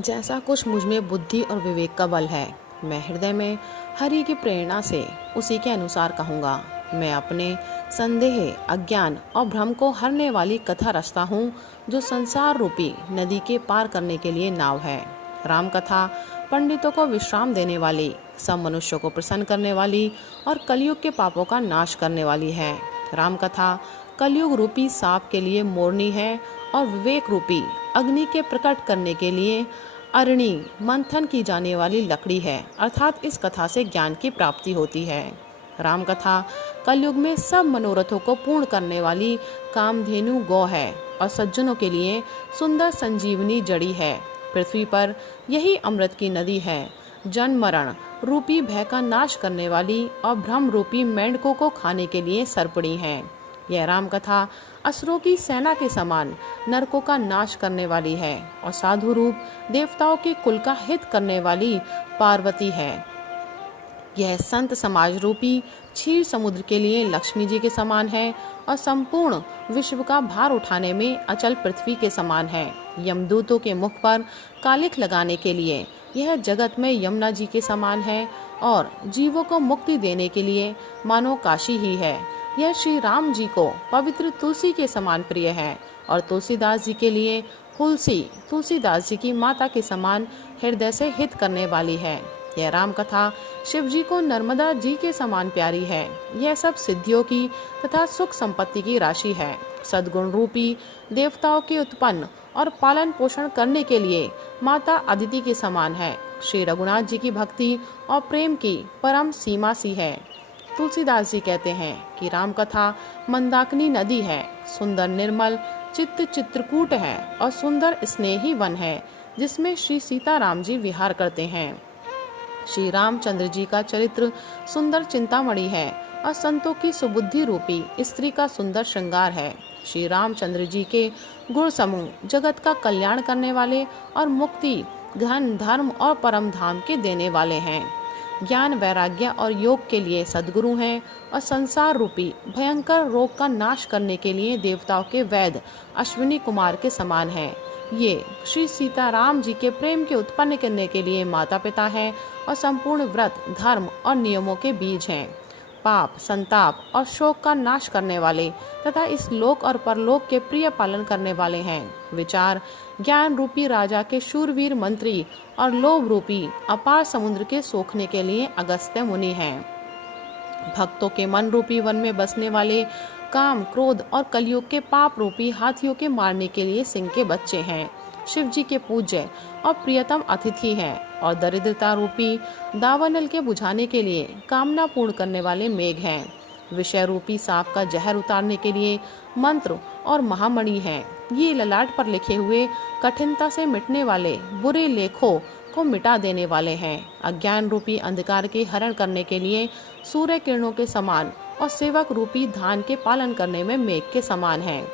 जैसा कुछ मुझ में बुद्धि और विवेक का बल है, मैं हृदय में हरि की प्रेरणा से उसी के अनुसार कहूँगा। मैं अपने संदेह, अज्ञान और भ्रम को हरने वाली कथा रचता हूँ, जो संसार रूपी नदी के पार करने के लिए नाव है। राम कथा पंडितों को विश्राम देने वाली, सब मनुष्यों को प्रसन्न करने वाली और कलयुग के पापों का नाश करने वाली है। राम कथा कलयुग रूपी सांप के लिए मोरनी है और विवेक रूपी अग्नि के प्रकट करने के लिए अरणी मंथन की जाने वाली लकड़ी है, अर्थात इस कथा से ज्ञान की प्राप्ति होती है। राम कथा कलयुग में सब मनोरथों को पूर्ण करने वाली कामधेनु गौ है और सज्जनों के लिए सुंदर संजीवनी जड़ी है। पृथ्वी पर यही अमृत की नदी है, जन्म मरण रूपी भय का नाश करने वाली और भ्रम रूपी मेंढकों को खाने के लिए सर्पणी है। यह राम कथा असुरों की सेना के समान नरकों का नाश करने वाली है और साधु रूप देवताओं के कुल का हित करने वाली पार्वती है। यह संत समाज रूपी क्षीर समुद्र के लिए लक्ष्मी जी के समान है और संपूर्ण विश्व का भार उठाने में अचल पृथ्वी के समान है। यमदूतों के मुख पर कालिख लगाने के लिए यह जगत में यमुना जी के समान है और जीवों को मुक्ति देने के लिए मानो काशी ही है। यह श्री राम जी को पवित्र तुलसी के समान प्रिय है और तुलसीदास जी के लिए तुलसीदास जी की माता के समान हृदय से हित करने वाली है। यह राम कथा शिव जी को नर्मदा जी के समान प्यारी है। यह सब सिद्धियों की तथा सुख संपत्ति की राशि है। सद्गुण रूपी देवताओं के उत्पन्न और पालन पोषण करने के लिए माता अदिति के समान है। श्री रघुनाथ जी की भक्ति और प्रेम की परम सीमा सी है। तुलसीदास जी कहते हैं कि राम कथा मंदाकिनी नदी है, सुंदर निर्मल चित्रकूट है और सुंदर स्नेही वन है, जिसमें श्री सीताराम जी विहार करते हैं। श्री रामचंद्र जी का चरित्र सुंदर चिंतामणि है और संतों की सुबुद्धि रूपी स्त्री का सुंदर श्रृंगार है। श्री रामचंद्र जी के गुण समूह जगत का कल्याण करने वाले और मुक्ति, धन, धर्म और परम धाम के देने वाले हैं। ज्ञान, वैराग्य और योग के लिए सद्गुरु हैं और संसार रूपी भयंकर रोग का नाश करने के लिए देवताओं के वैद्य अश्विनी कुमार के समान हैं। ये श्री सीताराम जी के प्रेम के उत्पन्न करने के लिए माता पिता हैं और संपूर्ण व्रत, धर्म और नियमों के बीज हैं। पाप, संताप और शोक का नाश करने वाले तथा इस लोक और परलोक के प्रिय पालन करने वाले हैं। विचार, ज्ञान रूपी राजा के शूरवीर मंत्री और लोभ रूपी अपार समुद्र के सोखने के लिए अगस्त्य मुनि हैं। भक्तों के मन रूपी वन में बसने वाले काम, क्रोध और कलयुग के पाप रूपी हाथियों के मारने के लिए सिंह के बच्चे हैं। शिव जी के पूज्य और प्रियतम अतिथि हैं और दरिद्रता रूपी दावानल के बुझाने के लिए कामना पूर्ण करने वाले मेघ हैं। विषय रूपी सांप का जहर उतारने के लिए मंत्र और महामणि हैं। ये ललाट पर लिखे हुए कठिनता से मिटने वाले बुरे लेखों को मिटा देने वाले हैं। अज्ञान रूपी अंधकार के हरण करने के लिए सूर्य किरणों के समान और सेवक रूपी धान के पालन करने में मेघ के समान हैं।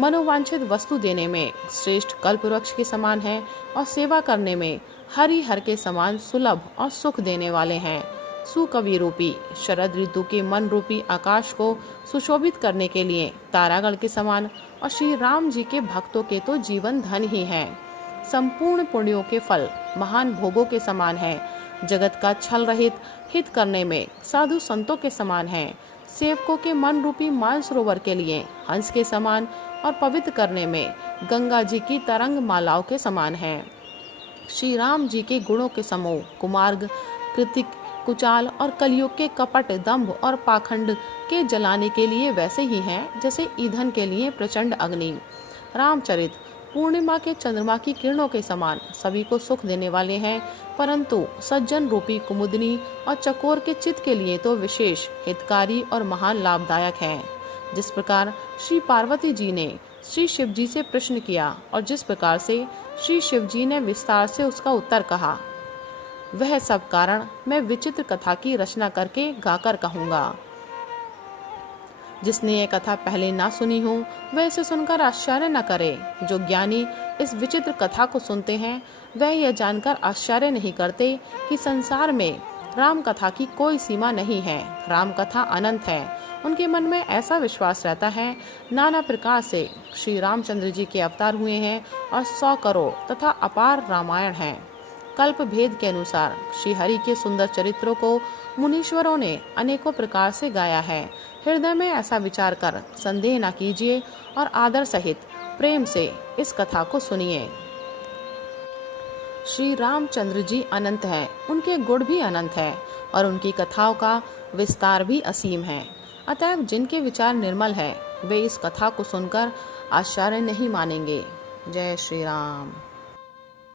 मनोवांछित वस्तु देने में श्रेष्ठ कल्प वृक्ष के समान है और सेवा करने में हरिहर के समान सुलभ और सुख देने वाले हैं। सुकवि रूपी शरद ऋतु के मन रूपी आकाश को सुशोभित करने के लिए तारागण के समान और श्री राम जी के भक्तों के तो जीवन धन ही है। संपूर्ण पुण्यों के फल महान भोगों के समान है। जगत का छल रहित हित करने में साधु संतों के समान है। सेवकों के मन रूपी मानसरोवर के लिए हंस के समान और पवित्र करने में गंगा जी की तरंग मालाओं के समान है। श्री राम जी के गुणों के समूह कुमार्ग, कृतिक, कुचाल और कलयुग के कपट, दंभ और पाखंड के जलाने के लिए वैसे ही हैं जैसे ईंधन के लिए प्रचंड अग्नि। रामचरित पूर्णिमा के चंद्रमा की किरणों के समान सभी को सुख देने वाले हैं, परंतु सज्जन रूपी कुमुदनी और चकोर के चित्त के लिए तो विशेष हितकारी और महान लाभदायक हैं। जिस प्रकार श्री पार्वती जी ने श्री शिव जी से प्रश्न किया और जिस प्रकार से श्री शिव जी ने विस्तार से उसका उत्तर कहा, वह सब कारण मैं विचित्र कथा की रचना करके गाकर कहूँगा। जिसने ये कथा पहले ना सुनी हो वह इसे सुनकर आश्चर्य न करे। जो ज्ञानी इस विचित्र कथा को सुनते हैं वह यह जानकर आश्चर्य नहीं करते कि संसार में राम कथा की कोई सीमा नहीं है, राम कथा अनंत है। उनके मन में ऐसा विश्वास रहता है, नाना प्रकार से श्री रामचंद्र जी के अवतार हुए हैं और 100 करोड़ तथा अपार रामायण है। कल्प भेद के अनुसार श्री हरि के सुंदर चरित्रों को मुनीश्वरों ने अनेकों प्रकार से गाया है। हृदय में ऐसा विचार कर संदेह न कीजिए और आदर सहित प्रेम से इस कथा को सुनिए। श्री रामचंद्र जी अनंत हैं, उनके गुण भी अनंत है और उनकी कथाओं का विस्तार भी असीम है। अतएव जिनके विचार निर्मल है वे इस कथा को सुनकर आश्चर्य नहीं मानेंगे। जय श्री राम।